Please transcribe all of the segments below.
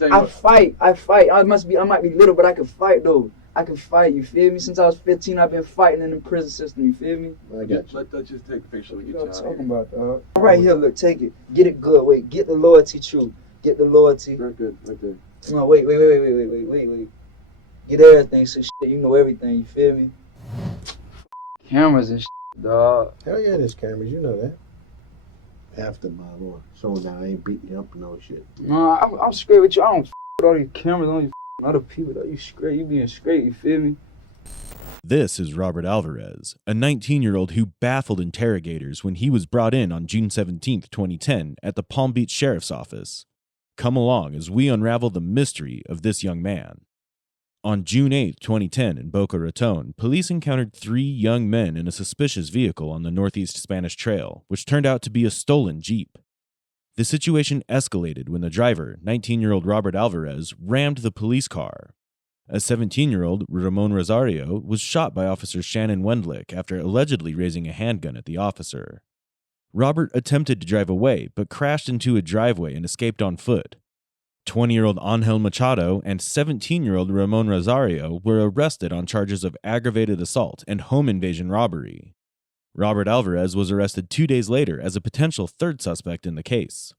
I fight. I might be little, but I can fight though. I can fight, you feel me? Since I was 15, I've been fighting in the prison system, you feel me? I got you. Let's just take a picture. What you talking about, dog? Right here, look, take it. Get it good. Wait, get the loyalty true. Get the loyalty. Right good, right there. No, wait. Get everything, so shit, you know everything, you feel me? Cameras and shit, dog. Hell yeah, there's cameras, you know that. After my Lord. So that I ain't beating you up and no shit. No, I'm straight with you. I don't with all these cameras on you other people. Though. You straight, you being straight, you feel me? This is Robert Alvarez, a 19-year-old who baffled interrogators when he was brought in on June 17, 2010 at the Palm Beach Sheriff's Office. Come along as we unravel the mystery of this young man. On June 8, 2010 in Boca Raton, police encountered 3 young men in a suspicious vehicle on the Northeast Spanish Trail, which turned out to be a stolen Jeep. The situation escalated when the driver, 19-year-old Robert Alvarez, rammed the police car. A 17-year-old, Ramon Rosario, was shot by Officer Shannon Wendlick after allegedly raising a handgun at the officer. Robert attempted to drive away, but crashed into a driveway and escaped on foot. 20-year-old Angel Machado and 17-year-old Ramon Rosario were arrested on charges of aggravated assault and home invasion robbery. Robert Alvarez was arrested 2 days later as a potential third suspect in the case.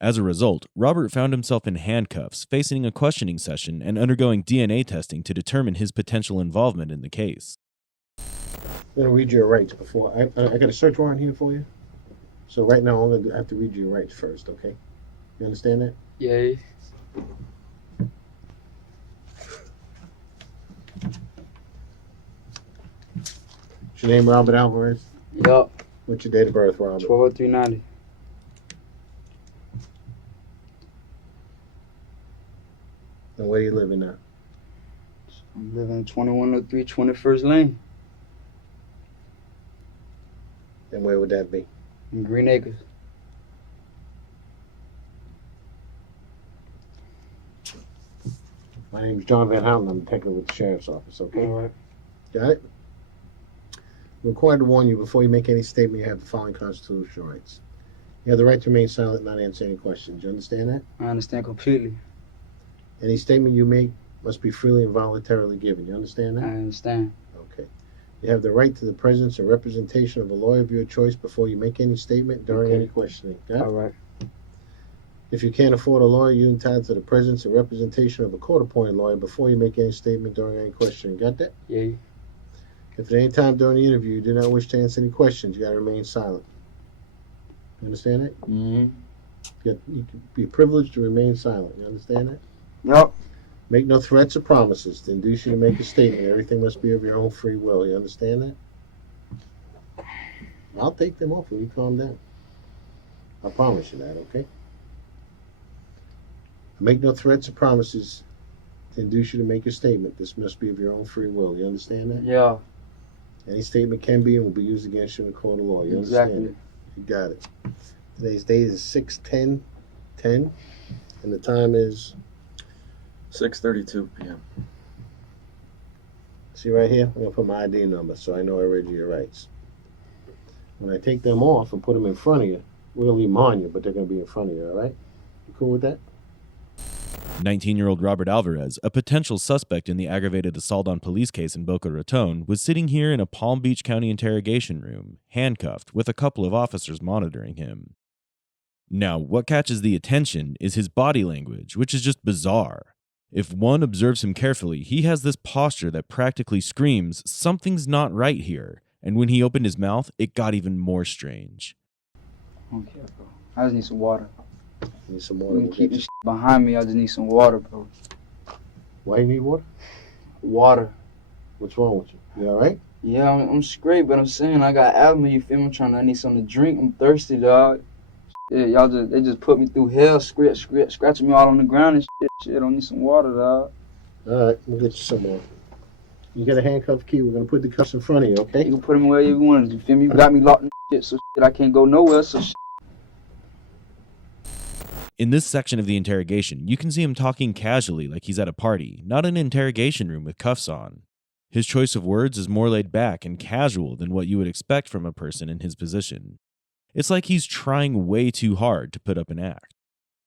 As a result, Robert found himself in handcuffs, facing a questioning session and undergoing DNA testing to determine his potential involvement in the case. I'm going to read your rights before. I got a search warrant here for you. So right now, I'm going to have to read your rights first, okay? You understand that? Yeah. What's your name, Robert Alvarez? Yup. What's your date of birth, Robert? 12/03/90. And where do you live in now? I'm living 2103 21st Lane And where would that be? in Green Acres. My name's John Van Houten. I'm a detective with the Sheriff's Office, okay? All right. Got it? I'm required to warn you before you make any statement you have the following constitutional rights. You have the right to remain silent and not answer any questions. You understand that? I understand completely. Any statement you make must be freely and voluntarily given. You understand I that? understand. Okay. You have the right to the presence or representation of a lawyer of your choice before you make any statement during Okay. any questioning. Got it? All right. If you can't afford a lawyer, you're entitled to the presence or representation of a court-appointed lawyer before you make any statement during any questioning. Got that? Yeah. If at any time during the interview you do not wish to answer any questions, you got to remain silent. You understand that? Mm-hmm. You can be privileged to remain silent. You understand that? Yup. Make no threats or promises to induce you to make a statement. Everything must be of your own free will. You understand that? I'll take them off when you calm down. I promise you that, okay? Make no threats or promises to induce you to make a statement. This must be of your own free will. You understand that? Yeah. Any statement can be and will be used against you in a court of law. You Exactly. understand it? You got it. Today's date is 6/10/10, and the time is, 6:32 p.m. see right here? I'm going to put my ID number so I know I read you your rights. When I take them off and put them in front of you, we're going to leave them on you, but they're going to be in front of you, all right? You cool with that? 19-year-old Robert Alvarez, a potential suspect in the aggravated assault on police case in Boca Raton, was sitting here in a Palm Beach County interrogation room, handcuffed, with a couple of officers monitoring him. Now, what catches the attention is his body language, which is just bizarre. If one observes him carefully, he has this posture that practically screams, "Something's not right here," and when he opened his mouth, it got even more strange. Okay, bro. I just need some water. Need some You water? can keep this shit behind me. I just need some water, bro. Why you need water? Water. What's wrong with you? You all right? Yeah, I'm straight, but I'm saying I got asthma, you feel me? I need something to drink. I'm thirsty, dog. Yeah, they just put me through hell, scratching me all on the ground and shit. I need some water, dog. All right, we'll get you some more. You got a handcuff key. We're going to put the cuffs in front of you, okay? You can put them wherever you want, you feel me? You got me locked in shit, so I can't go nowhere, so In this section of the interrogation, you can see him talking casually like he's at a party, not an interrogation room with cuffs on. His choice of words is more laid back and casual than what you would expect from a person in his position. It's like he's trying way too hard to put up an act.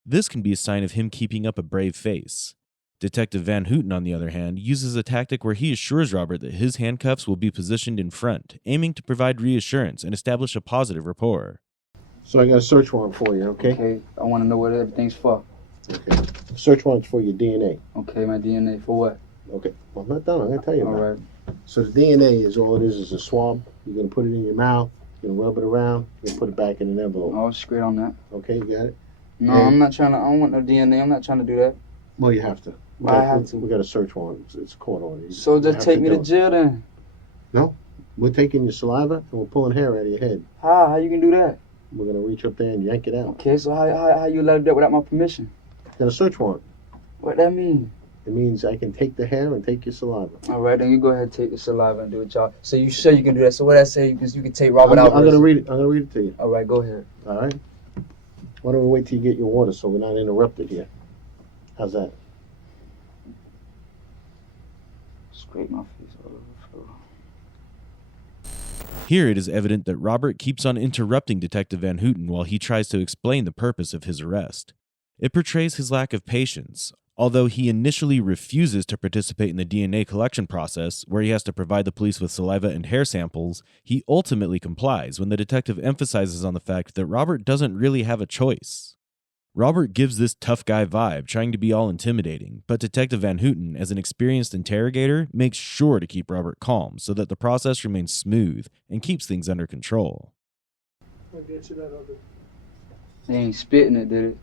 This can be a sign of him keeping up a brave face. Detective Van Houten, on the other hand, uses a tactic where he assures Robert that his handcuffs will be positioned in front, aiming to provide reassurance and establish a positive rapport. So I got a search warrant for you, okay? Okay, I want to know what everything's for. Okay. Search warrant's for your DNA. Okay, my DNA for what? Okay. Well, I'm not done. I'm going to tell you All about right. it. So the DNA is all it is a swab. You're going to put it in your mouth. You're going to rub it around. You're going to put it back in an envelope. Oh, straight on that. Okay, you got it? No, And- I'm not trying to. I don't want no DNA. I'm not trying to do that. Well, you have to. I have to. We got a search warrant. It's a court order. So You just have take me to do it. jail then. We're taking your saliva and we're pulling hair out of your head. How? How you can do that? We're going to reach up there and yank it out. Okay, so how you let it do that without my permission? Got a search warrant. What that mean? It means I can take the hair and take your saliva. All right, then you go ahead and take the saliva and do it, y'all. So you sure you can do that? So what I say? Because you can take Robert I'm Alvarez. going to read it. I'm going to read it to you. All right, go ahead. All right? Why don't we wait till you get your water so we're not interrupted here? How's that? Scrape my face all over the floor. Here it is evident that Robert keeps on interrupting Detective Van Houten while he tries to explain the purpose of his arrest. It portrays his lack of patience. Although he initially refuses to participate in the DNA collection process, where he has to provide the police with saliva and hair samples, he ultimately complies when the detective emphasizes on the fact that Robert doesn't really have a choice. Robert gives this tough guy vibe, trying to be all intimidating, but Detective Van Houten, as an experienced interrogator, makes sure to keep Robert calm so that the process remains smooth and keeps things under control. I'll get you that other. They ain't spitting it, did it?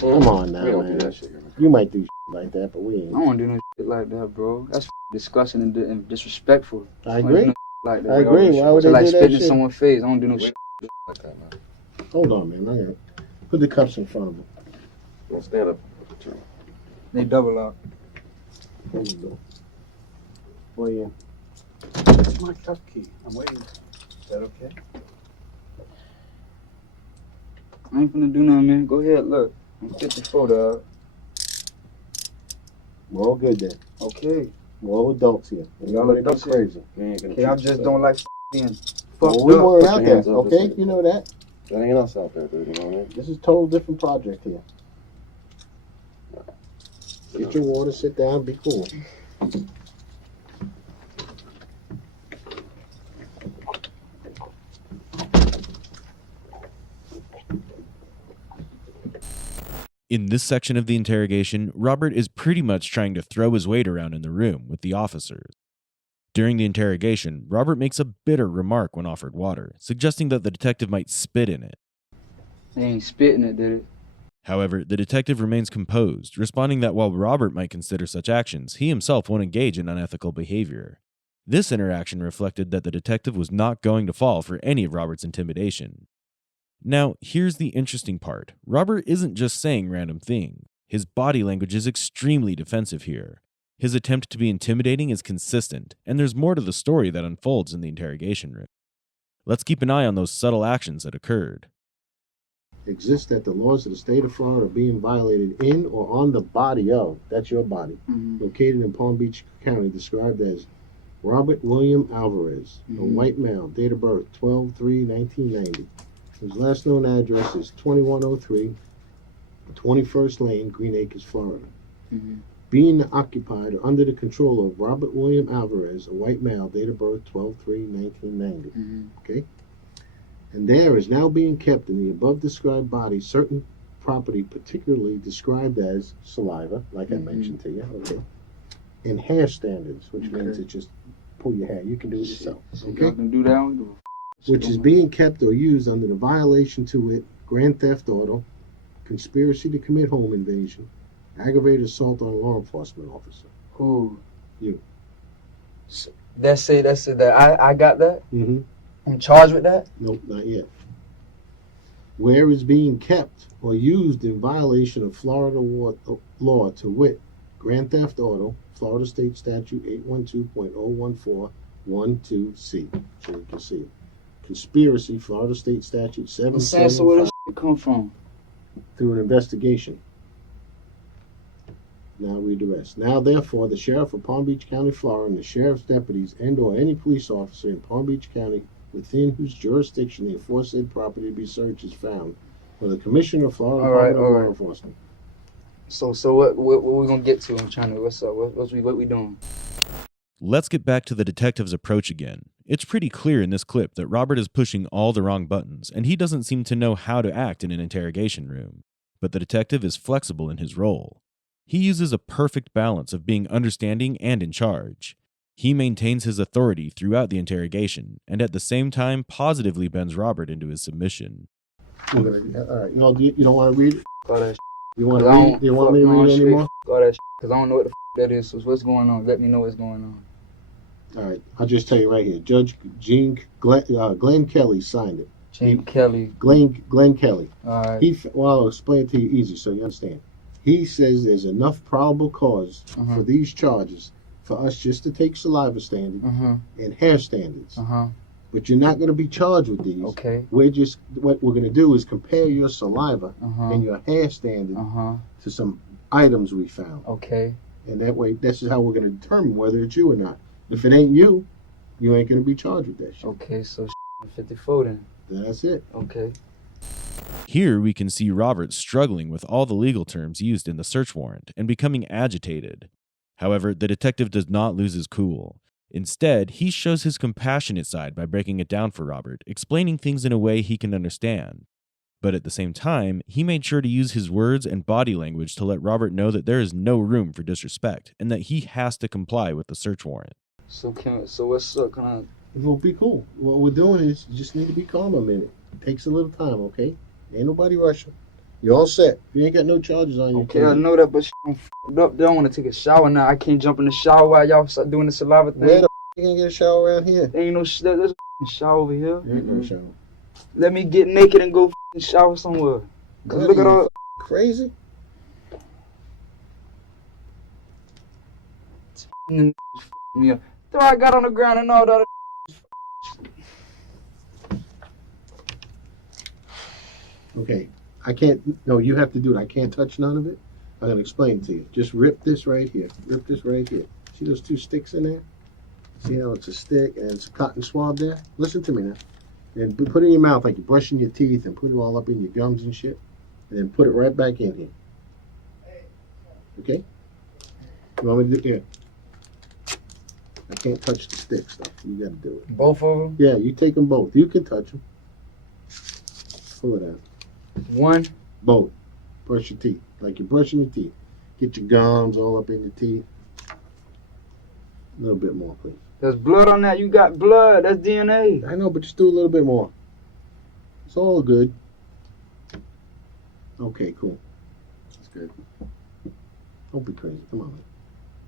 Come on now, We don't do man. that shit. You might do like that, but we I ain't. don't want to do no shit like that, bro. That's disgusting and disrespectful. I don't agree. do no like that. I agree. Why would So they like do that spitting in shit? someone's face. I don't do no shit. Like that, man. Hold on, man. I gotta put the cuffs in front of him. Don't stand up. They double up. There you go. Well, yeah. That's my cup key. I'm waiting. Is that okay? I ain't finna do nothing, man. Go ahead, look. I'm 54, dog. We're all good then. Okay. We're all adults here. Y'all Nobody adults go crazy. We ain't gonna Okay, I treat just you don't so. like being fucked Well, we up. weren't Put out your there, hands up, okay? just- You know that. There ain't us out there, dude. You know what I mean? This is a total different project here. Get your water, sit down, be cool. In this section of the interrogation, Robert is pretty much trying to throw his weight around in the room with the officers. During the interrogation, Robert makes a bitter remark when offered water, suggesting that the detective might spit in it. They ain't spitting it, did it? However, the detective remains composed, responding that while Robert might consider such actions, he himself won't engage in unethical behavior. This interaction reflected that the detective was not going to fall for any of Robert's intimidation. Now, here's the interesting part. Robert isn't just saying random things. His body language is extremely defensive here. His attempt to be intimidating is consistent, and there's more to the story that unfolds in the interrogation room. Let's keep an eye on those subtle actions that occurred. Exists that the laws of the state of Florida are being violated in or on the body of, that's your body, Mm-hmm. located in Palm Beach County, described as Robert William Alvarez, a Mhm. white male, date of birth 12/3/1990. His last known address is 2103 21st Lane, Green Acres, Florida. Mm-hmm. Being occupied or under the control of Robert William Alvarez, a white male, date of birth 12/3/1990. Mm-hmm. And there is now being kept in the above described body certain property particularly described as saliva, like I Mhm. mentioned to you, okay, and hair standards, which means Okay. it just pull your hair. You can do it yourself, So okay? y'all can do that one? Which is being kept or used under the violation to wit, grand theft auto, conspiracy to commit home invasion, aggravated assault on a law enforcement officer. Who? You. That's it. That I got that? Mm-hmm. I'm charged with that? Nope, not yet. Where is being kept or used in violation of Florida law to wit, grand theft auto, Florida State Statute 812.01412C. So you can see it. Conspiracy, Florida State Statute I'm saying, so where 775 this shit come from? through an investigation. Now read the rest. Now, therefore, the sheriff of Palm Beach County, Florida, and the sheriff's deputies and/or any police officer in Palm Beach County within whose jurisdiction the aforesaid property to be searched is found, For the Commissioner of Florida All right, Department of all Law right. Enforcement. So what we gonna get to? I'm trying to. What's up? What we doing? Let's get back to the detective's approach again. It's pretty clear in this clip that Robert is pushing all the wrong buttons, and he doesn't seem to know how to act in an interrogation room. But the detective is flexible in his role. He uses a perfect balance of being understanding and in charge. He maintains his authority throughout the interrogation, and at the same time positively bends Robert into his submission. All right. No, you don't want to read it? All that. You want to read it? Do you want me to read it anymore? All that. Cause I don't know what the that is. So what's going on? Let me know what's going on. All right. I'll just tell you right here. Judge Glenn Kelly signed it. Gene Kelly. Glenn Kelly. All right. I'll explain it to you easy so you understand. He says there's enough probable cause for these charges for us just to take saliva standards and hair standards. But you're not going to be charged with these. Okay. What we're going to do is compare your saliva and your hair standard to some items we found. Okay. And that way, this is how we're going to determine whether it's you or not. If it ain't you, you ain't going to be charged with that shit. Okay, so 54 then. That's it. Okay. Here we can see Robert struggling with all the legal terms used in the search warrant and becoming agitated. However, the detective does not lose his cool. Instead, he shows his compassionate side by breaking it down for Robert, explaining things in a way he can understand. But at the same time, he made sure to use his words and body language to let Robert know that there is no room for disrespect and that he has to comply with the search warrant. So what's up? It'll be cool. What we're doing is you just need to be calm a minute. It takes a little time, okay? Ain't nobody rushing. You're all set. You ain't got no charges on you. Okay, I know that, but I'm f***ed up. They don't want to take a shower now. I can't jump in the shower while y'all start doing the saliva thing. Where the you gonna get a shower around here? There ain't no there's a shower over here. There ain't no shower. Let me get naked and go shower somewhere. Cause look at all crazy. me up. Throw I got on the ground and all that. Okay, I can't. No, you have to do it. I can't touch none of it. I'm gonna explain to you. Just rip this right here. Rip this right here. See those two sticks in there? See how it's a stick and it's a cotton swab there? Listen to me now. And put it in your mouth like you're brushing your teeth and put it all up in your gums and shit. And then put it right back in here. Okay? You want me to do it? Yeah. I can't touch the stick stuff. You gotta do it. Both of them? Yeah, you take them both. You can touch them. Pull it out. One? Both. Brush your teeth. Like you're brushing your teeth. Get your gums all up in your teeth. A little bit more, please. There's blood on that. You got blood. That's DNA. I know, but just do a little bit more. It's all good. Okay, cool. That's good. Don't be crazy. Come on, man.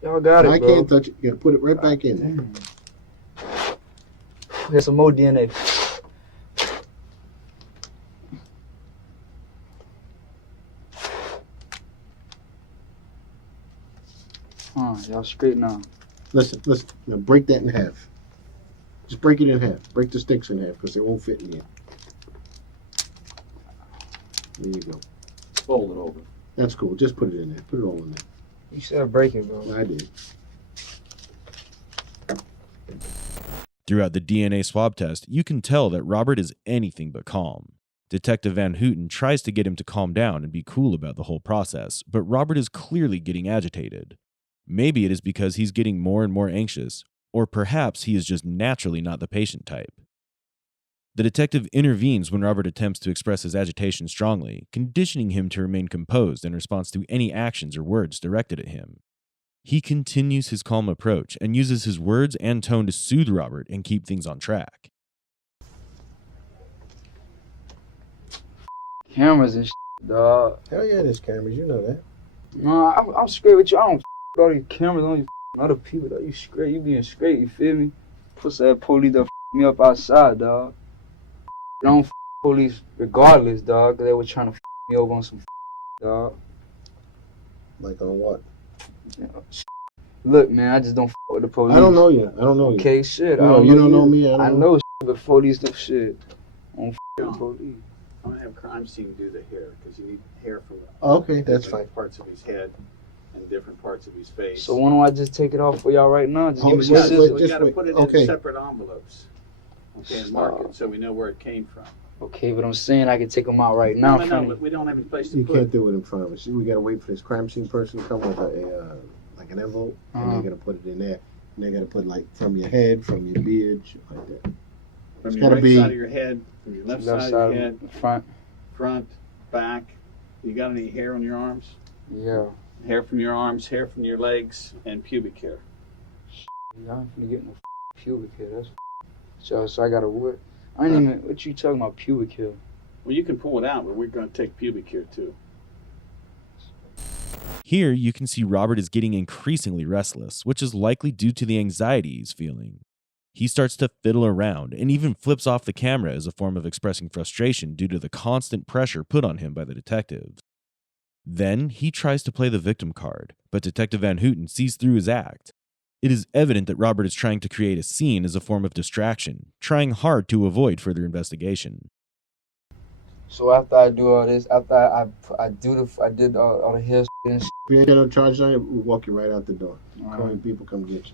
Y'all got it, I bro. can't touch it. You gotta put it right back in there. Here's some more DNA. Y'all straight now. Listen. Now break that in half. Just break it in half. Break the sticks in half because they won't fit in here. There you go. Fold it over. That's cool. Just put it in there. Put it all in there. You said break it, bro. I did. Throughout the DNA swab test, you can tell that Robert is anything but calm. Detective Van Houten tries to get him to calm down and be cool about the whole process, but Robert is clearly getting agitated. Maybe it is because he's getting more and more anxious, or perhaps he is just naturally not the patient type. The detective intervenes when Robert attempts to express his agitation strongly, conditioning him to remain composed in response to any actions or words directed at him. He continues his calm approach and uses his words and tone to soothe Robert and keep things on track. Cameras and shit, dog. Hell yeah, there's cameras. You know that. No, I'm straight with you. I don't with all these cameras on you other people, dog. You straight. You being straight, you feel me? Pussy that police that me up outside, dog. I don't police regardless, dog, because they were trying to me over on some dog. Like on what? Look, man, I just don't with the police. I don't know you. Okay, shit. No, you don't know me. I know but police do shit. I don't with the police. I'm gonna have crime scene do the hair because you need hair from Okay, that's fine. different parts of his head and different parts of his face. So why don't I just take it off for y'all right now? Just Oh, give me wait, some scissors. We just gotta wait. put it Okay. in separate envelopes. Okay, and mark it so we know where it came from. Okay, but I'm saying I can take them out right now. No, no, but we don't have any place to You put can't it. do it in front of us. We gotta wait for this crime scene person to come with like an envelope, and they're gonna put it in there. And they're gonna put like from your head, from your beard, shit like that. From It's your gotta right be- side of your head, from your left side of your head, front. front, back. You got any hair on your arms? Yeah. Hair from your arms, hair from your legs, and pubic hair. Y'all ain't finna get no pubic hair. That's so I gotta what? I ain't even. What you talking about pubic hair? Well, you can pull it out, but we're going to take pubic hair too. Here, you can see Robert is getting increasingly restless, which is likely due to the anxiety he's feeling. He starts to fiddle around and even flips off the camera as a form of expressing frustration due to the constant pressure put on him by the detectives. Then, he tries to play the victim card, but Detective Van Houten sees through his act. It is evident that Robert is trying to create a scene as a form of distraction, trying hard to avoid further investigation. So after I do all this, after I did all the hair and shit. If you ain't got no charge on you, we'll walk you right out the door. Alright. Calling people come get you.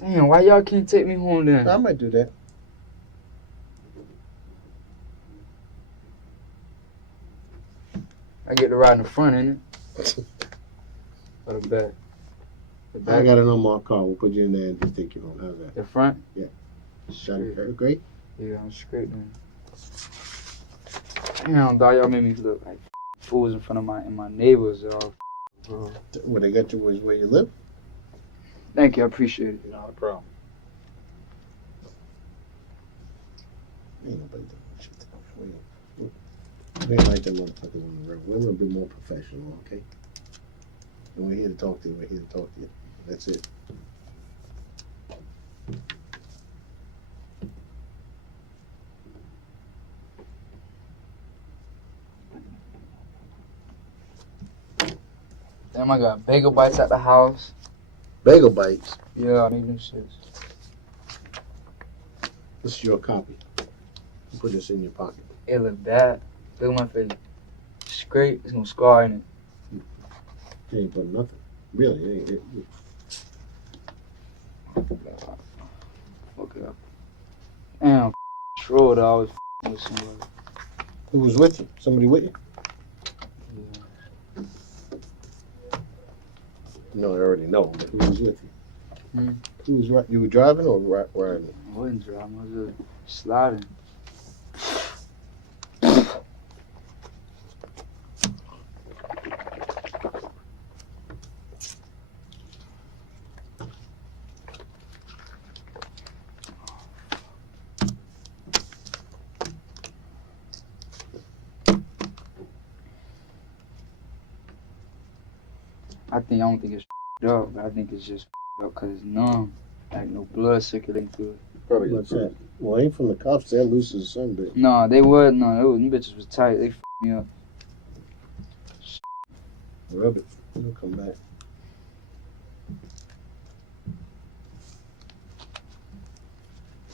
Damn, why y'all can't take me home then? I might do that. I get to ride in the front, innit? Or the back? The I back? got an unmarked car. We'll put you in there and just take you home. How's that? The front? Shot it. Great. Yeah, I'm straight then. Damn, dog, y'all made me look like fools in front of my neighbors, y'all. Bro. What they got you was where you live? Thank you, I appreciate it. Not a problem. Ain't nobody doing shit. We ain't like them motherfuckers on the road. We're gonna be more professional, okay? And we're here to talk to you. We're here to talk to you. That's it. Damn, I got bagel bites at the house. Bagel bites. Yeah, I need them shits. This is your copy. Put this in your pocket. It look bad. Look at my face. Scrape, it's gonna scar in it. You ain't put nothing. Really, it ain't. Fuck it up. Damn, Schroeder, I was with somebody. Who was with you? Somebody with you? Yeah. No, I already know. But who was with you? Hmm? Who was right? You were driving or riding? I wasn't driving, I was just sliding. I don't think it's up, but I think it's just up because it's numb. Like no blood circulating through it. Probably What's that? Well, ain't from the cops. They're loose as a sunbit. No, they was, them bitches was tight. They me up. Rub it. It'll come back.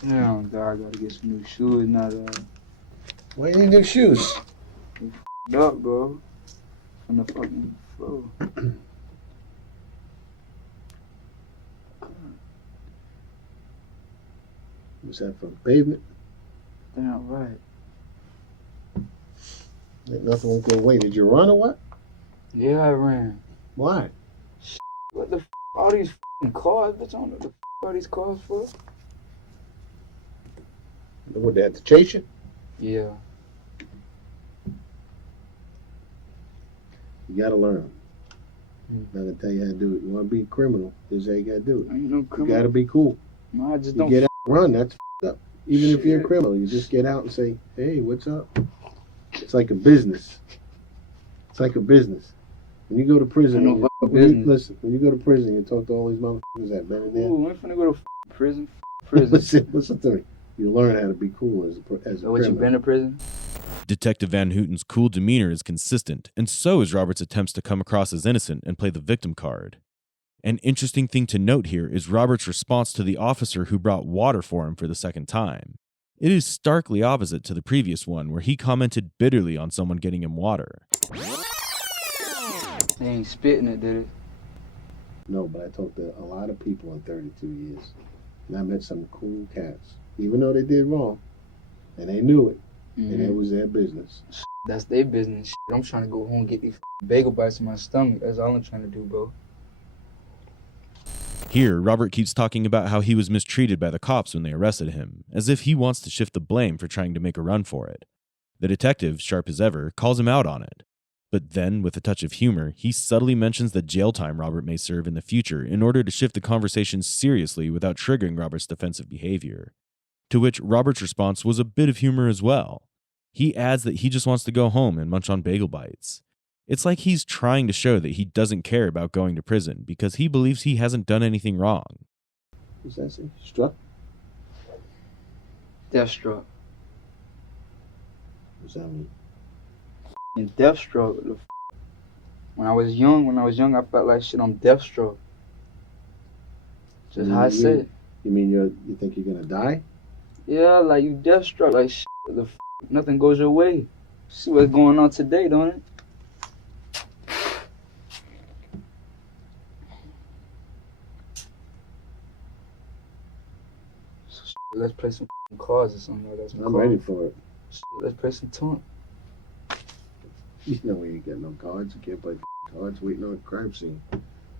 Damn, dog, I gotta get some new shoes now, dog. Why you need new shoes? Up, bro. From the fucking floor. Was that from pavement? Damn right. Ain't nothing won't go away. Did you run or what? Yeah, I ran. Why? What the all these cars, bitch? I don't know what the all these cars for. What, they had to chase you? Yeah. You gotta learn. Hmm. I'm not gonna tell you how to do it. You wanna be a criminal, this is how you gotta do I ain't no it. You criminal. gotta be cool. No, I just You don't. get out and run, that's up. Even if you're a Shit. criminal, you just get out and say, hey, what's up? It's like a business. It's like a business. When you go to prison, I know when fucking you, business. listen, when you go to prison, you talk to all these motherfuckers that been in there. Ooh, I'm finna go to prison. Prison. Listen to me. You learn how to be cool as a So what, you criminal. been to prison? Detective Van Houten's cool demeanor is consistent, and so is Robert's attempts to come across as innocent and play the victim card. An interesting thing to note here is Robert's response to the officer who brought water for him for the second time. It is starkly opposite to the previous one, where he commented bitterly on someone getting him water. They ain't spitting it, did it? No, but I talked to a lot of people in 32 years. And I met some cool cats. Even though they did wrong, and they knew it, and it was their business. That's their business. I'm trying to go home and get these bagel bites in my stomach. That's all I'm trying to do, bro. Here, Robert keeps talking about how he was mistreated by the cops when they arrested him, as if he wants to shift the blame for trying to make a run for it. The detective, sharp as ever, calls him out on it. But then, with a touch of humor, he subtly mentions the jail time Robert may serve in the future in order to shift the conversation seriously without triggering Robert's defensive behavior. To which Robert's response was a bit of humor as well. He adds that he just wants to go home and munch on bagel bites. It's like he's trying to show that he doesn't care about going to prison because he believes he hasn't done anything wrong. What's that say? Struck? Death struck. What's that mean? And death struck. When I was young, I felt like shit. I'm death struck. Just how I said. You mean you think you're gonna die? Yeah, like you death struck. Like shit, nothing goes your way. See what's going on today, don't it? So, let's play some cards or something like that. I'm ready for it. Let's play some taunt. You know we ain't got no cards. You can't play cards waiting on a crime scene.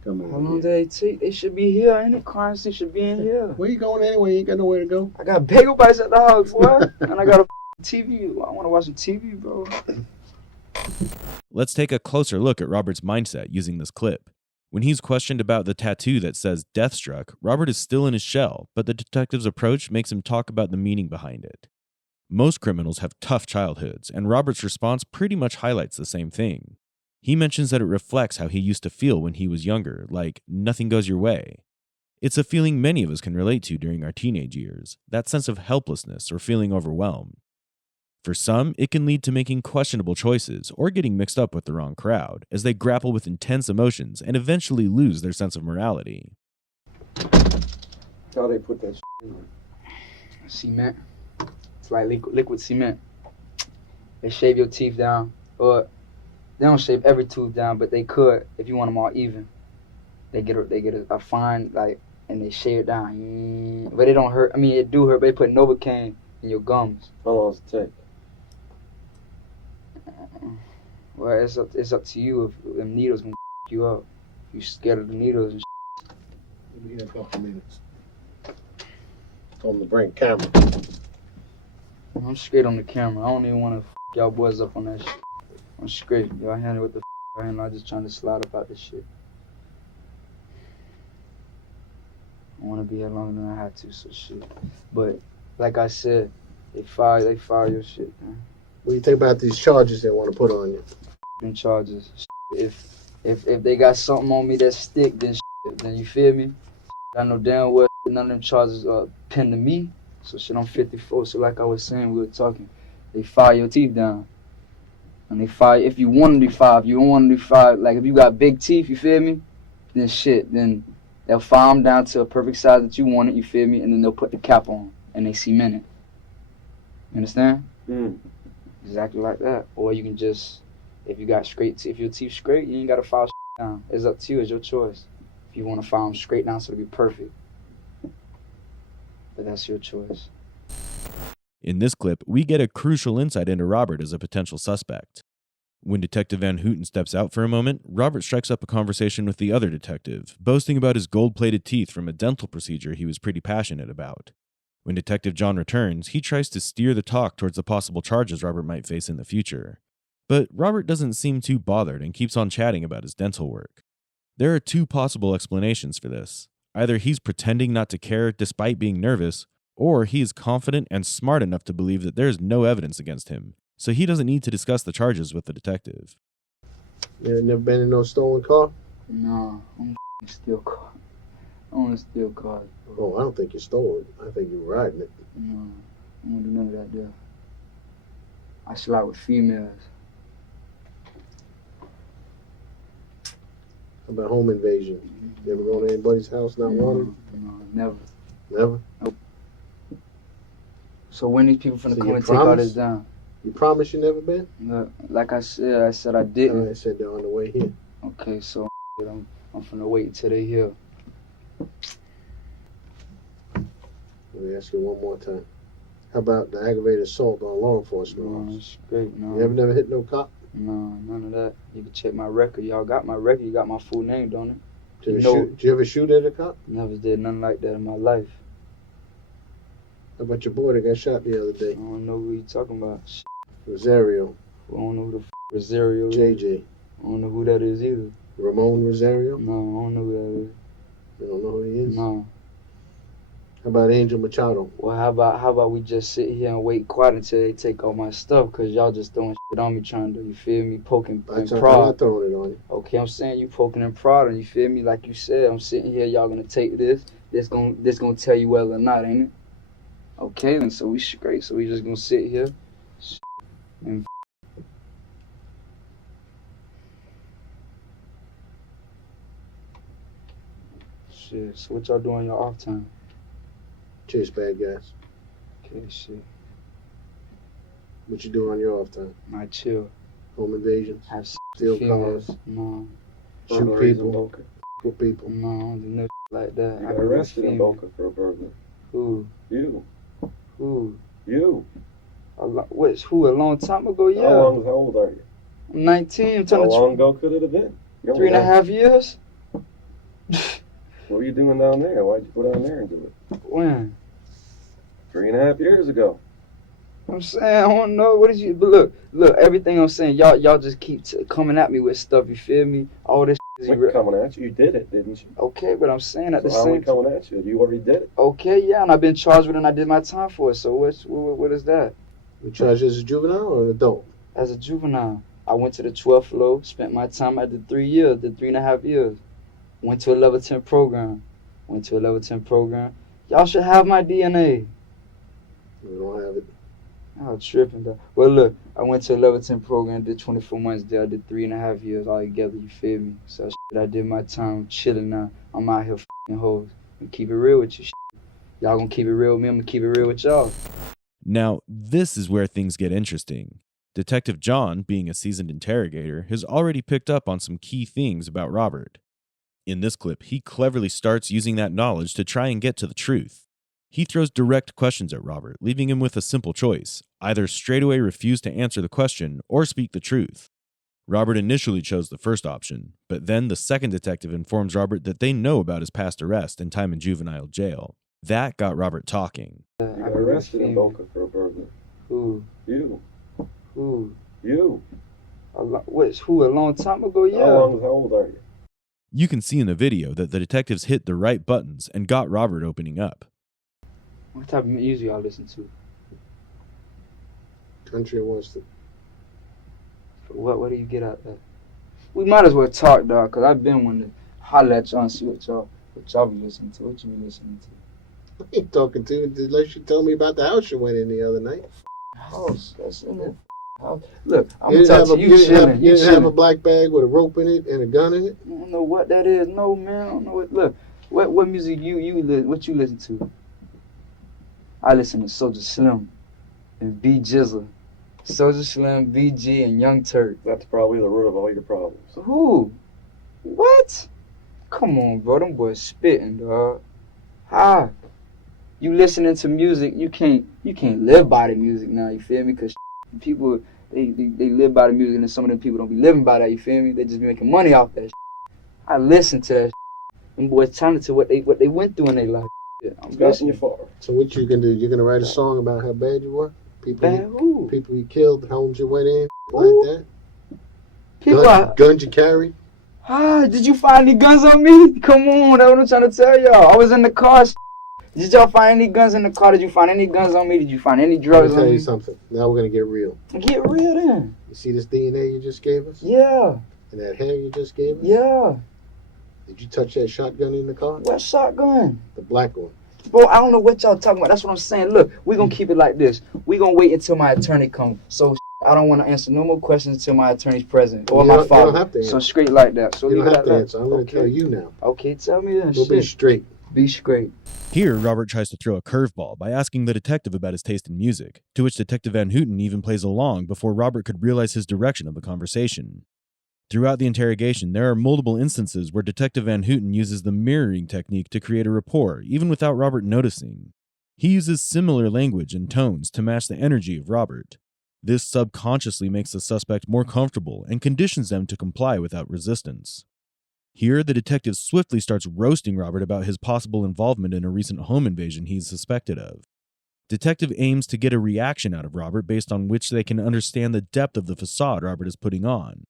Come on. How long did they take? They should be here. Any crime scene should be in here. Where you going anyway? You ain't got nowhere to go. I got bagel bites at the house, boy. And I got a TV. I want to watch some TV, bro. Let's take a closer look at Robert's mindset using this clip. When he's questioned about the tattoo that says "Death Struck," Robert is still in his shell, but the detective's approach makes him talk about the meaning behind it. Most criminals have tough childhoods, and Robert's response pretty much highlights the same thing. He mentions that it reflects how he used to feel when he was younger, like nothing goes your way. It's a feeling many of us can relate to during our teenage years, that sense of helplessness or feeling overwhelmed. For some, it can lead to making questionable choices or getting mixed up with the wrong crowd, as they grapple with intense emotions and eventually lose their sense of morality. How they put that in there? Cement. It's like liquid cement. They shave your teeth down, or they don't shave every tooth down, but they could if you want them all even. They get a fine, like, and they shave it down. But it don't hurt. I mean, it do hurt, but they put Novocaine in your gums. How long does it take? Well, it's up to you if them needles gonna you up. If you scared of the needles and Give me a couple minutes. Told him to bring camera. I'm straight on the camera. I don't even want to y'all boys up on that shit. I'm straight. Y'all handle what the I handle. I'm just trying to slide up out this shit. I want to be here longer than I have to, so shit. But like I said, they fire your shit, man. What do you think about these charges they want to put on you? Them charges. If they got something on me that stick, then then you feel me? I know damn well none of them charges are pinned to me. So shit, I'm 54. So like I was saying, we were talking. They fire your teeth down. And they fire, if you want to do 5, you don't want to do 5. Like if you got big teeth, you feel me? Then shit, then they'll file them down to a perfect size that you want it, you feel me? And then they'll put the cap on and they cement it. You understand? Exactly like that. Or you can just, if you got straight teeth, if your teeth straight, you ain't got to file down. It's up to you, it's your choice. If you want to file them straight down so it'll be perfect. But that's your choice. In this clip, we get a crucial insight into Robert as a potential suspect. When Detective Van Houten steps out for a moment, Robert strikes up a conversation with the other detective, boasting about his gold-plated teeth from a dental procedure he was pretty passionate about. When Detective John returns, he tries to steer the talk towards the possible charges Robert might face in the future. But Robert doesn't seem too bothered and keeps on chatting about his dental work. There are 2 possible explanations for this. Either he's pretending not to care despite being nervous, or he is confident and smart enough to believe that there is no evidence against him, so he doesn't need to discuss the charges with the detective. You never been in no stolen car? No, I'm steal cars. I want to steal cars, bro. Oh, I don't think you stole it. I think you were riding it. No, I don't do none of that there. I slide with females. How about home invasion? You ever go to anybody's house not wanted? No, never. Never? Nope. So when these people finna So come you and take all promise? this down? You promise you never been? Look, like I said I didn't. I said they're on the way here. Okay, so I'm finna wait until they here. Let me ask you one more time. How about the aggravated assault on law enforcement No, officers? it's straight, no. You ever never hit no cop? No, none of that. You can check my record. Y'all got my record. You got my full name, don't it? Did you ever shoot at a cop? Never did nothing like that in my life. How about your boy that got shot the other I day? don't know who you talking about. Rosario, I don't know who the Rosario is. JJ, I don't know who that is either. Ramon Rosario. No, I don't know who that is. You don't know who he is? No. How about Angel Machado? Well, how about we just sit here and wait quiet until they take all my stuff? Cause y'all just throwing shit on me, trying to, you feel me, poking and I'm prod. not throwing it on you. Okay, I'm saying you poking and prodding, you feel me? Like you said, I'm sitting here, y'all gonna take this. This gonna tell you whether or not, ain't it? Okay, then so we straight. So we just gonna sit here and shit. So what y'all doing in your off time? Chase bad guys. Okay, shit. What you do on your off time? I chill. Home invasions, Have steal females. cars, No, shoot Burglaries in people, Boca. kill people. no, I don't do nothing like that. You I got be with arrested in females. Boca for a burglary. Who? You. Who? You. Who? A long time ago? Yeah. How old are you? I'm 19. I'm How turning long ago could it have been? You only 3.5 years. What were you doing down there? Why'd you go down there and do it? When? 3.5 years ago. I'm saying I don't know. What did you? But look. Everything I'm saying, y'all just keep coming at me with stuff. You feel me? All this is We're coming at you. You did it, didn't you? okay, but I'm saying at the So how are we same. coming at you? You already did it. Okay, yeah, and I've been charged with it and I did my time for it. So what is that? You charged as a juvenile or an adult? As a juvenile, I went to the 12th floor, spent my time. I did 3 years, did 3.5 years. Went to a level 10 program. Y'all should have my DNA. We don't have it. Oh, tripping though. Well, look, I went to a level 10 program, did 24 months there. I did 3.5 years altogether. You feel me? So I did my time, chilling now. I'm out here f***ing hoes. And keep it real with you. Y'all gonna keep it real with me? I'm gonna keep it real with y'all. Now, this is where things get interesting. Detective John, being a seasoned interrogator, has already picked up on some key things about Robert. In this clip, he cleverly starts using that knowledge to try and get to the truth. He throws direct questions at Robert, leaving him with a simple choice: either straightaway refuse to answer the question or speak the truth. Robert initially chose the first option, but then the second detective informs Robert that they know about his past arrest and time in juvenile jail. That got Robert talking. You got arrested in Boca for a burglary. Who? You. Who? You. Who? A long time ago? Yeah. How old are you? You can see in the video that the detectives hit the right buttons and got Robert opening up. What type of music y'all listen to? Country and Western. What do you get out there? We might as well talk, dog, because I've been wanting to holler at y'all and see what y'all be listening to. What you be listening to? I ain't talking to you unless you tell me about the house you went in the other night. House. That's in there. House. Look, I'm You gonna didn't talk to you chilling. you didn't have a black bag with a rope in it and a gun in it? I don't know what that is. No, man. I don't know what. Look, what music what you listen to? I listen to Soulja Slim and B Jizzle. Soulja Slim, BG, and Young Turk. That's probably the root of all your problems. Who? What? Come on, bro. Them boys spitting, dog. How? You listening to music, you can't live by the music now, you feel me? Because people, they live by the music, and some of them people don't be living by that, you feel me? They just be making money off that. I listen to that. Them boys talented what they went through in their life. I'm Gotten you far. So what you can do? You're gonna write a song about how bad you were? Bad who? People you killed, homes you went in, Who? like that? People, Guns you carried? did you find any guns on me? Come on, that's what I'm trying to tell y'all. I was in the car. Did y'all find any guns in the car? Did you find any guns on me? Did you find any Let drugs me tell on you me? something. Now we're gonna get real. Get real then. You see this DNA you just gave us? Yeah, And that hair you just gave us? yeah. Did you touch that shotgun in the car? What shotgun? The black one. Bro, I don't know what y'all talking about. That's what I'm saying. Look, we gonna keep it like this. We gonna wait until my attorney comes. So I don't want to answer no more questions until my attorney's present or You my don't father. have to answer. So straight like that. So You leave don't it have at to that. answer. I'm gonna tell you now. Okay, tell me then. We'll be Shit. straight. Be straight. Here, Robert tries to throw a curveball by asking the detective about his taste in music, to which Detective Van Houten even plays along before Robert could realize his direction of the conversation. Throughout the interrogation, there are multiple instances where Detective Van Houten uses the mirroring technique to create a rapport, even without Robert noticing. He uses similar language and tones to match the energy of Robert. This subconsciously makes the suspect more comfortable and conditions them to comply without resistance. Here, the detective swiftly starts roasting Robert about his possible involvement in a recent home invasion he's suspected of. Detective aims to get a reaction out of Robert based on which they can understand the depth of the facade Robert is putting on.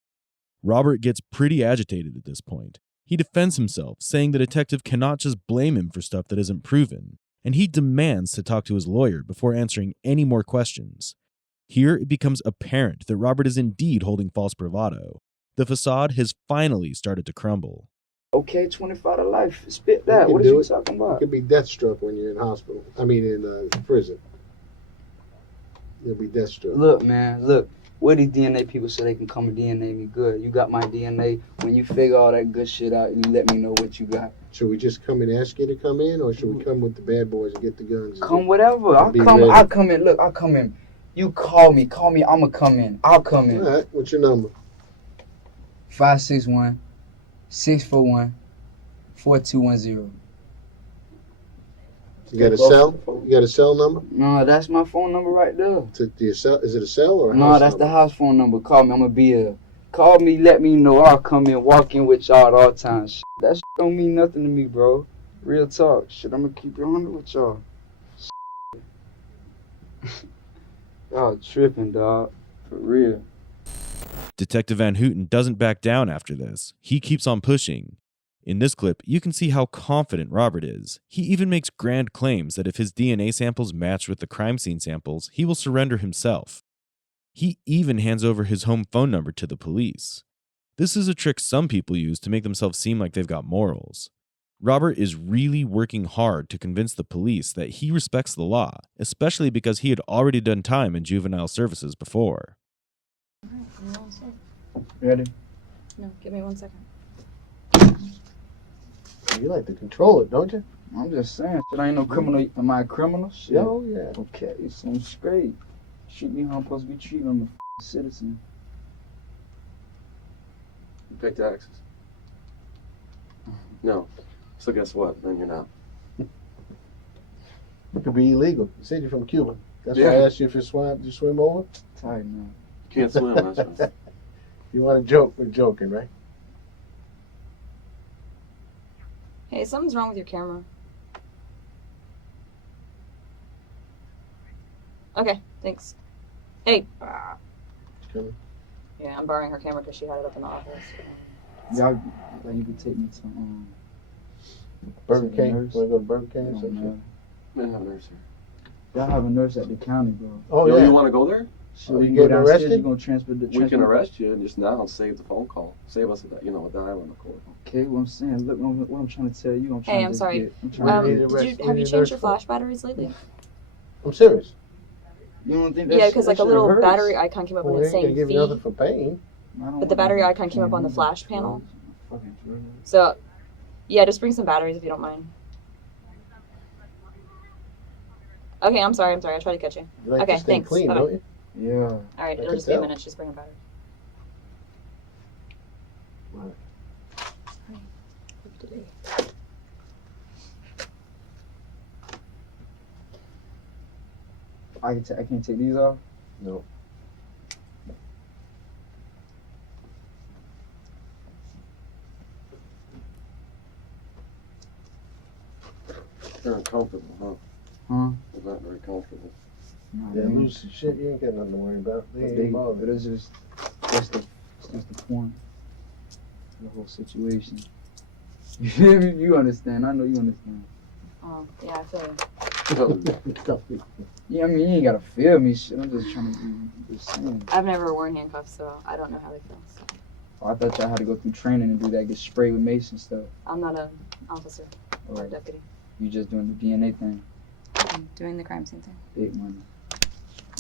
Robert gets pretty agitated at this point. He defends himself, saying the detective cannot just blame him for stuff that isn't proven, and he demands to talk to his lawyer before answering any more questions. Here, it becomes apparent that Robert is indeed holding false bravado. The facade has finally started to crumble. Okay, 25 to life. Spit that. You What can are do you it. talking You about? could be death struck when you're in hospital. In prison. You'll be death struck. Look, man, look. Where these DNA people so they can come and DNA me good? You got my DNA. When you figure all that good shit out, you let me know what you got. Should we just come and ask you to come in, or should we come with the bad boys and get the guns? Come whatever. I'll Be come. ready. I'll come in. Look, I'll come in. You call me. I'ma come in. I'll come in. All right. What's your number? 561-641-4210. You got a cell? You got a cell number? No, that's my phone number right there. To your cell? Is it a cell or a No, house that's the number? house phone number. Call me. I'm gonna be here. Call me. Let me know. I'll come in. Walk in with y'all at all times. That shit don't mean nothing to me, bro. Real talk. Shit, I'm gonna keep it 100 with y'all. Y'all tripping, dog. For real. Detective Van Houten doesn't back down after this. He keeps on pushing. In this clip, you can see how confident Robert is. He even makes grand claims that if his DNA samples match with the crime scene samples, he will surrender himself. He even hands over his home phone number to the police. This is a trick some people use to make themselves seem like they've got morals. Robert is really working hard to convince the police that he respects the law, especially because he had already done time in juvenile services before. Alright, give me 1 second. Ready? No, give me 1 second. You like to control it, don't you? I'm just saying. Shit, I ain't no criminal. Am I a criminal? Shit. Oh, yeah. Okay, so I'm straight. Treat me how I'm supposed to be treated. I'm a citizen. You pay taxes? No. So guess what? Then you're not. It could be illegal. You said you're from Cuba. That's why Yeah. I asked you if you swim over. Tired now. You can't swim, that's right. You want to joke? We're joking, right? Hey, something's wrong with your camera. Okay, thanks. Hey. Coming. Yeah, I'm borrowing her camera because she had it up in the office. Y'all, like, you could take me to Burger to the King. Want nurse. to go to Burger King or Don't something? matter. Man, have a nurse here. Y'all have a nurse at the county, bro. Oh, Yo, yeah. you want to go there? So Oh, we you can go getting downstairs. arrested? You gonna transfer the? We can arrest you just now and save the phone call. Save us a dime on the court. Okay, what I'm saying. Look, what I'm trying to tell you. I'm trying Hey, to I'm just sorry. Get, I'm trying to need get, to arrest- Have we you need changed nurse your for flash batteries lately? I'm serious. You don't think that? Yeah, shit- because that like a shit little hurts? battery icon came up Well, on they the ain't gonna same give you nothing feed, for pain. I don't but the want battery that. icon came up on the flash panel. Fucking drugs. So, yeah, just bring some batteries if you don't mind. Okay, I'm sorry. I tried to catch you. You like Okay, to stay thanks. clean, Bye-bye. don't you? Yeah. All right, I it'll can just be a tell. minute. Just bring a battery. Right. I can't take these off. No. You're uncomfortable, huh? Huh? It's not very comfortable. No, Yeah, they ain't- loose shit. You ain't got nothing to worry about. They But ain't bothered. it's just it's just the point. The whole situation. You feel me? You understand? I know you understand. Oh, yeah, I feel you. Yeah, I mean you ain't gotta feel me. Shit, I'm just trying to be just saying. I've never worn handcuffs, so I don't know how they feel. So. Oh, I thought y'all had to go through training and do that, get sprayed with mace and stuff. I'm not an officer or a Or deputy. you just doing the DNA thing. I'm doing the crime scene thing. Big money.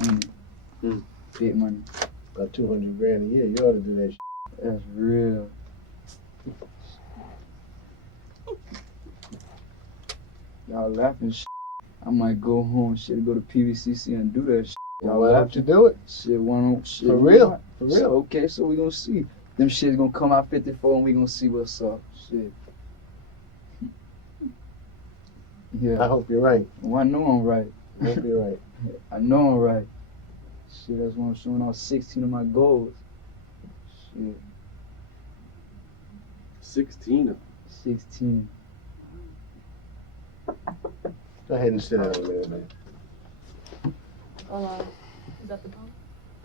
Ain't it? Hmm. Big money. About 200 grand a year. You ought to do that shit. That's real. Y'all laughing shit. I might go home shit, go to PVCC and do that shit. Well, why don't you do it? Shit, one on shit. For why real. not? For So, real. okay, so we gonna see. Them shit's gonna come out 54 and we gonna see what's up. Shit. Yeah. I hope you're right. Well, I know I'm right. I hope you're right. I know I'm right. Shit, that's why I'm showing all 16 of my goals. Shit, 16 of them. 16. Go ahead and sit down a minute, man. Is that the phone?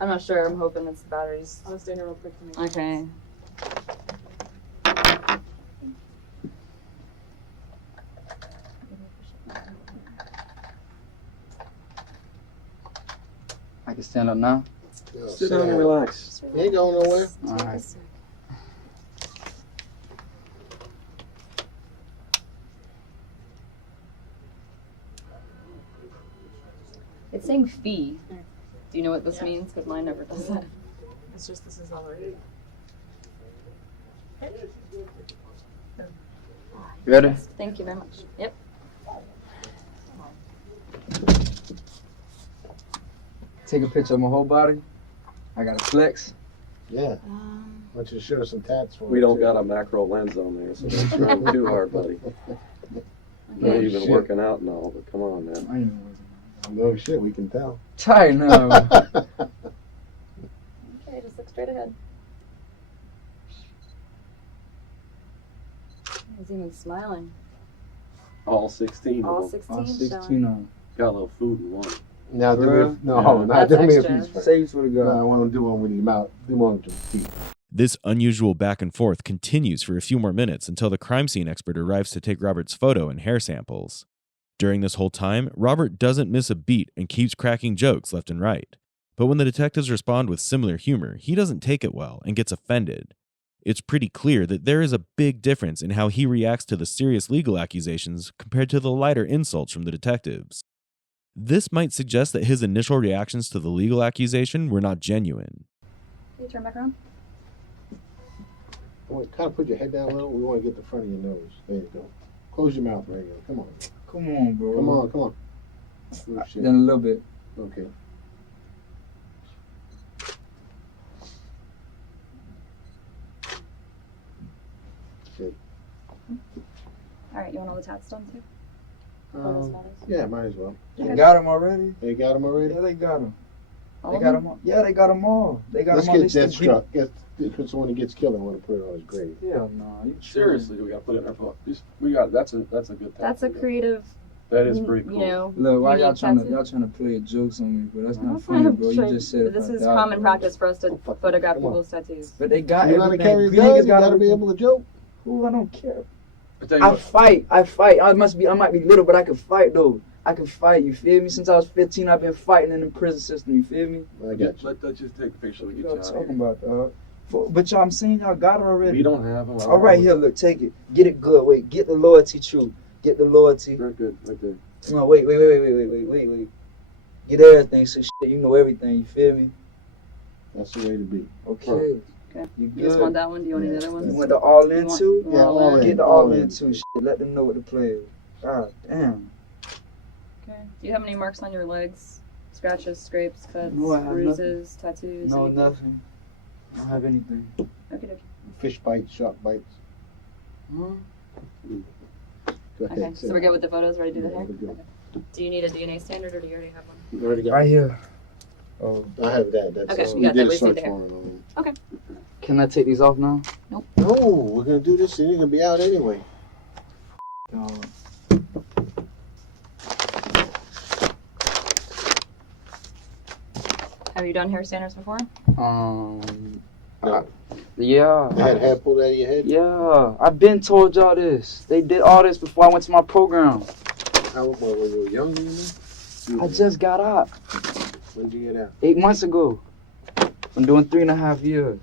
I'm not sure. I'm hoping it's the batteries. I'll stay here real quick to make Okay. I can stand up now? Sit down and relax. You ain't going nowhere. All right. It's saying fee. Do you know what this means? Because mine never does that. It's just this is already. You ready? Thank you very much. Yep. Take a picture of my whole body. I got a flex. Yeah. I want you to show us some tats for We me, don't too. got a macro lens on there, so don't try too hard, buddy. I know you've been Shit. working out and all, but come on, man. I ain't even No shit, we can tell. tight now. Okay, just look straight ahead. He's even smiling. All 16 All of them. 16 all showing. 16 on. Got a little food in one. Now do Bruh. it. No, Yeah. not That's do me a extra. piece first. Save for the No, I guy. want to do one with your mouth. Do one with your feet. This unusual back and forth continues for a few more minutes until the crime scene expert arrives to take Robert's photo and hair samples. During this whole time, Robert doesn't miss a beat and keeps cracking jokes left and right. But when the detectives respond with similar humor, he doesn't take it well and gets offended. It's pretty clear that there is a big difference in how he reacts to the serious legal accusations compared to the lighter insults from the detectives. This might suggest that his initial reactions to the legal accusation were not genuine. Can you turn back around? Kind of put your head down a little. We want to get the front of your nose. There you go. Close your mouth right here. Come on. Come on, bro. Come on, come on. Oh, shit. Then a little bit. Okay. Shit. All right, you want all the tats done too? Yeah, might as well. They got him already? They got him already? Yeah, they got him. All They of got them? him all. Yeah, they got them all. They got Let's them all. get They death still struck. Because when he gets killed, I want to put it on his grave. Hell no. You Seriously, we got to put it in our book. We got that's a good thing. That's a creative, That is pretty cool. you know. Look, why y'all unique trying to tattoo. play jokes on me, bro? That's not I'm funny, not bro. You trying- just said if This I is die, common bro. practice for us to Oh, fuck. photograph Come on. people's tattoos. But they got You know how to everything. carry a Green gun? niggas You got got to be everything. able to joke. Ooh, I don't care. I tell you I what, fight. I might be little, but I can fight though. I can fight. You feel me? Since I was 15, I've been fighting in the prison system. You feel me? I got you. let's just take a picture. We What get y'all you out of talking here. about, dog? But y'all, I'm saying y'all got it already. We don't have them. All right, here, look, take it. Get it good. Wait, get the loyalty true. Get the loyalty. Right good, right there. No, wait. Get everything. So shit, you know everything. You feel me? That's the way to be. Okay. Okay. You You just good? want that one? Do you want any other You ones? want the all You in want- too? you want Yeah, all in. Get the all all in. in too. Shit. Let them know what the play is. God damn. Okay. Do you have any marks on your legs? Scratches, scrapes, cuts, No, I have bruises, tattoos? No, anything? nothing. I don't have anything. Okay. Fish bites, shark bites. Huh? Go ahead. Okay. So we're good with the photos. Ready to do the Yeah, hair? we're good. Okay. Do you need a DNA standard, or do you already have one? You already got Right here. Oh, I have that. That's Okay, we you got did that. a We see search there. warrant on him. can I take these off now? No, we're gonna do this and you're gonna be out anyway. Have you done hair standards before? No. Yeah. You had hair pulled out of your head? Yeah, I've been told y'all this. They did all this before I went to my program. How old when you were younger, you mean? I just got out When did you get out? 8 months ago. I'm doing 3.5 years.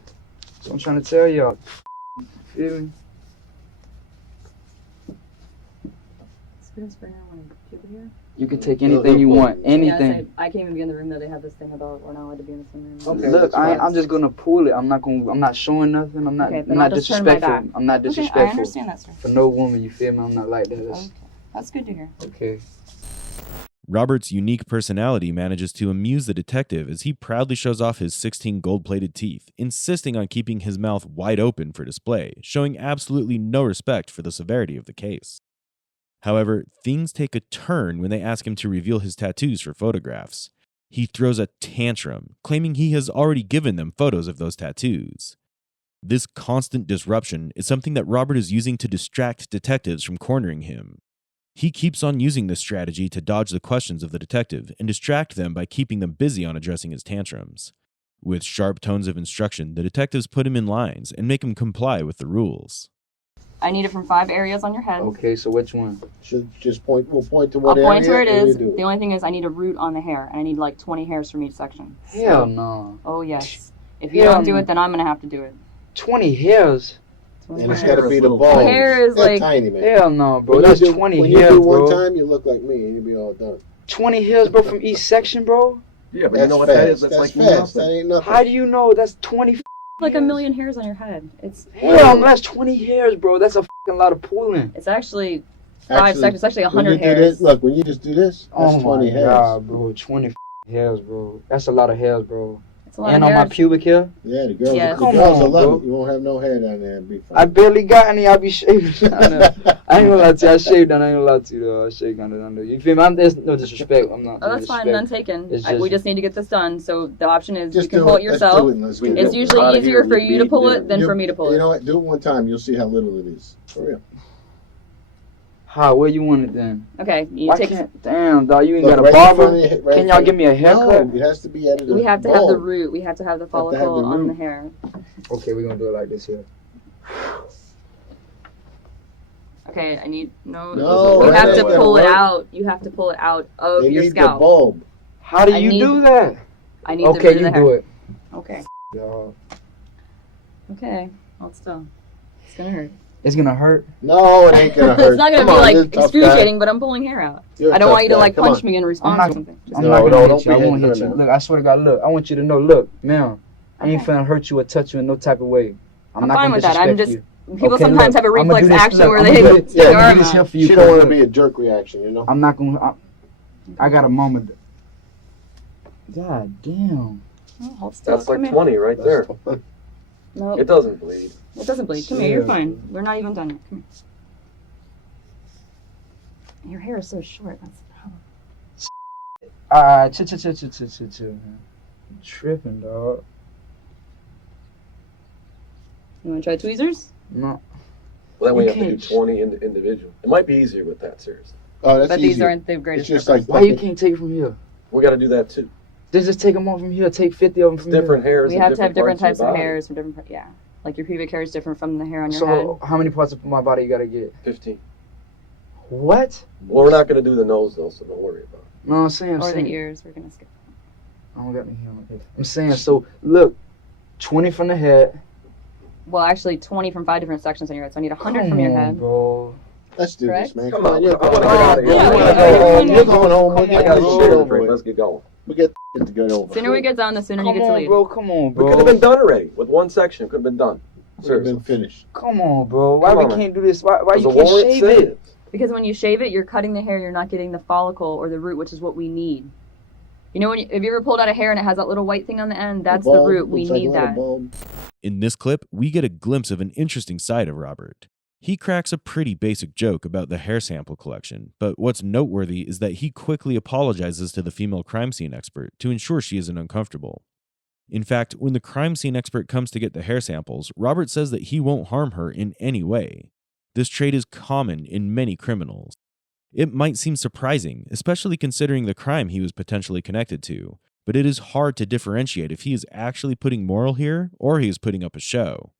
So I'm trying to tell y'all. Feel me? Spit and spray on pubic hair? You can take No, anything you no want. problem. Anything. I can't even be in the room that they have this thing about we're not allowed to be in the same room. Okay. Look, that's fine. I'm just gonna pull it. I'm not showing nothing. I'm not Okay, then I'm not I'll just turn my disrespectful. back. I'm not Okay, I disrespectful understand that, sir. for no woman, you feel me? I'm not like that. Okay. That's good to hear. Okay. Robert's unique personality manages to amuse the detective as he proudly shows off his 16 gold-plated teeth, insisting on keeping his mouth wide open for display, showing absolutely no respect for the severity of the case. However, things take a turn when they ask him to reveal his tattoos for photographs. He throws a tantrum, claiming he has already given them photos of those tattoos. This constant disruption is something that Robert is using to distract detectives from cornering him. He keeps on using this strategy to dodge the questions of the detective and distract them by keeping them busy on addressing his tantrums. With sharp tones of instruction, the detectives put him in lines and make him comply with the rules. I need it from 5 areas on your head. Okay, so which one? Should just point. We'll point to I'll what area. point to where it and is. you do The only thing is I need a root on the hair, and I need like 20 hairs from each section. Hell no. Oh, yes. If you Hell don't do no. it, then I'm going to have to do it. 20 hairs? 20 And it's hairs. got to be the Little balls. hair is They're like- tiny, man. Hell no, bro. When That's you do, 20 when hairs, you do bro. one time, you look like me, and you'll be all done. 20 hairs, bro, from each section, bro? Yeah, but you That's know what fast. that is? That's like fast. That nothing. ain't nothing. How do you know that's 20 Like a million hairs on your head. Hell no, that's 20 hairs, bro. That's a fucking lot of pulling. It's actually 5 seconds. It's actually when 100 you do hairs. this, look, when you just do this, that's Oh 20 my hairs. god, bro. 20 hairs, bro. That's a lot of hairs, bro. It's a lot And of on hairs. my pubic hair? Yeah, the girls, Yes. the Come girls will on, love bro. it. You won't have no hair down there. It'll be fine. I barely got any. I be shaving down there. I ain't gonna lie to you. I shaved down. I ain't gonna lie to you, though. I shaved down there. You feel me? There's no disrespect. I'm not. Oh, that's fine. None taken. It's We just- just need to get this done. So the option is Just you can do pull it. it yourself. Let's do it. Let's get It's it. usually Outta easier here, for we'd you to be pull there. it than for me to pull You it. know what? Do it one time. You'll see how little it is. For real. How? Where you want it then? Okay, you Why take. can't? Damn, dog. You ain't Look, got a right in barber? front of your- right Can in y'all front- give me a haircut? No, it has to be at a We have to have the bulb. root. We have to have the have the follicle on root. the hair. Okay, we're gonna do it like this here. Okay, I need no. No, you have that to ain't gonna pull it work. out. You have to pull it out of They your need the scalp. bulb. How do I you need- do that? I need the root Okay, of you the do hair. it. Okay. Dog. Okay. Hold still. It's gonna hurt. It's gonna hurt. No, it ain't gonna hurt. It's not gonna Come be on, like you're a tough excruciating, but I'm pulling hair out. guy. You're a I don't tough want you to guy. like Come punch on. me in response not- or something. Just I'm No, not gonna no, hit don't you. I be won't hitting hit her you. now. Look, I swear to God, look. I want you to know, look, ma'am. I ain't Okay. finna hurt you or touch you in no type of way. I'm not fine gonna with that. I'm disrespect just you. people Okay, sometimes look, have a I'ma reflex do this- action look, where I'ma they do stick this- their yeah, I'ma do arm this here out. for you. She don't want to Look, be a jerk reaction, you know. I'm not gonna. I got a moment. God damn. Oh, hold still. That's like Come here. 20 right there. No, It doesn't bleed. it doesn't bleed. Come here. You're Yeah. fine. We're not even done yet. Come here. Your hair is so short. That's the problem. Chill, man. I'm tripping, dog. You want to try tweezers? No. Well, that way You you have to do can't- 20 individual. It might be easier with that, seriously. Oh, that's But easy. these aren't the It's greatest. just like Why you can't take it from here? We got to do that too. Just take them off from here. Take 50 of them It's from different here. hairs. We in have to have different parts types of your body. hairs from different. Yeah, like your pubic hair is different from the hair on your So head. how many parts of my body you gotta get? 15. What? Well, we're not going to do the nose though, so don't worry about it. No, I'm saying. Or the ears. We're gonna skip. I don't got me here. I'm saying. So look, 20 from the head. Well, actually, 20 from 5 different sections on your head. So I need 100 Come from your on, head. bro. Let's do Correct? this, man. Come on, you're I wanna going get out of here. home. Yeah, You wanna yeah, go yeah, home. yeah. You're going home. We'll Come get I on, got this a shit shit to over drink. with. Let's get going. We get to get over. Sooner we get done, the sooner you Come get to on, leave. bro. Come on, We could have bro. been done already with one section. Could have been done. We've Seriously. been finished. Come on, bro. Why Come we on, man. can't do this? Why Does you the can't warrant shave say it? it? Because when you shave it, you're cutting the hair. You're not getting the follicle or the root, which is what we need. You know, have you ever pulled out a hair and it has that little white thing on the end? That's the bulb root. We looks like a need little that. bulb. In this clip, we get a glimpse of an interesting side of Robert. He cracks a pretty basic joke about the hair sample collection, but what's noteworthy is that he quickly apologizes to the female crime scene expert to ensure she isn't uncomfortable. In fact, when the crime scene expert comes to get the hair samples, Robert says that he won't harm her in any way. This trait is common in many criminals. It might seem surprising, especially considering the crime he was potentially connected to, but it is hard to differentiate if he is actually putting moral here or he is putting up a show.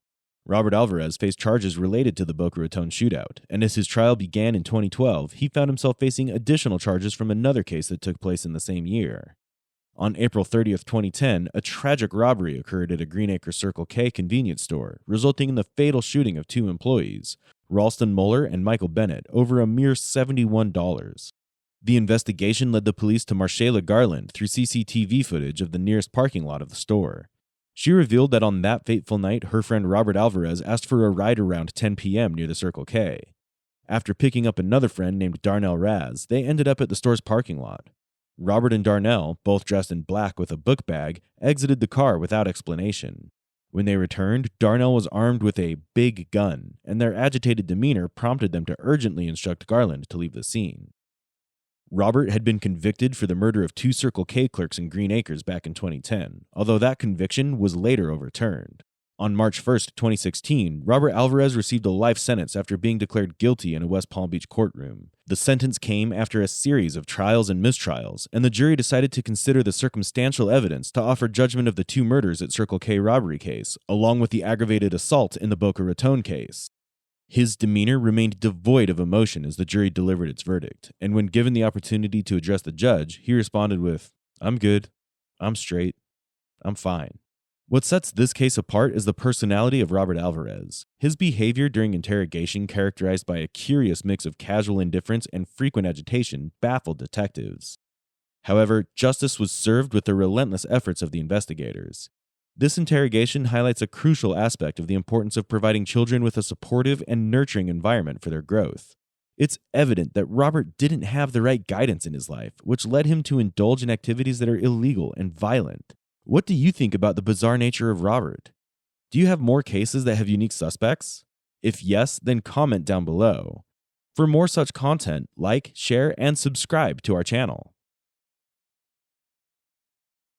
Robert Alvarez faced charges related to the Boca Raton shootout, and as his trial began in 2012, he found himself facing additional charges from another case that took place in the same year. On April 30th, 2010, a tragic robbery occurred at a Green Acres Circle K convenience store, resulting in the fatal shooting of 2 employees, Ralston Muller and Michael Bennett, over a mere $71. The investigation led the police to Marshayla Garland through CCTV footage of the nearest parking lot of the store. She revealed that on that fateful night, her friend Robert Alvarez asked for a ride around 10 p.m. near the Circle K. After picking up another friend named Darnell Raz, they ended up at the store's parking lot. Robert and Darnell, both dressed in black with a book bag, exited the car without explanation. When they returned, Darnell was armed with a big gun, and their agitated demeanor prompted them to urgently instruct Garland to leave the scene. Robert had been convicted for the murder of 2 Circle K clerks in Green Acres back in 2010, although that conviction was later overturned. On March 1, 2016, Robert Alvarez received a life sentence after being declared guilty in a West Palm Beach courtroom. The sentence came after a series of trials and mistrials, and the jury decided to consider the circumstantial evidence to offer judgment of the 2 murders at Circle K robbery case, along with the aggravated assault in the Boca Raton case. His demeanor remained devoid of emotion as the jury delivered its verdict, and when given the opportunity to address the judge, he responded with, "I'm good. I'm straight. I'm fine." What sets this case apart is the personality of Robert Alvarez. His behavior during interrogation, characterized by a curious mix of casual indifference and frequent agitation, baffled detectives. However, justice was served with the relentless efforts of the investigators. This interrogation highlights a crucial aspect of the importance of providing children with a supportive and nurturing environment for their growth. It's evident that Robert didn't have the right guidance in his life, which led him to indulge in activities that are illegal and violent. What do you think about the bizarre nature of Robert? Do you have more cases that have unique suspects? If yes, then comment down below. For more such content, like, share, and subscribe to our channel.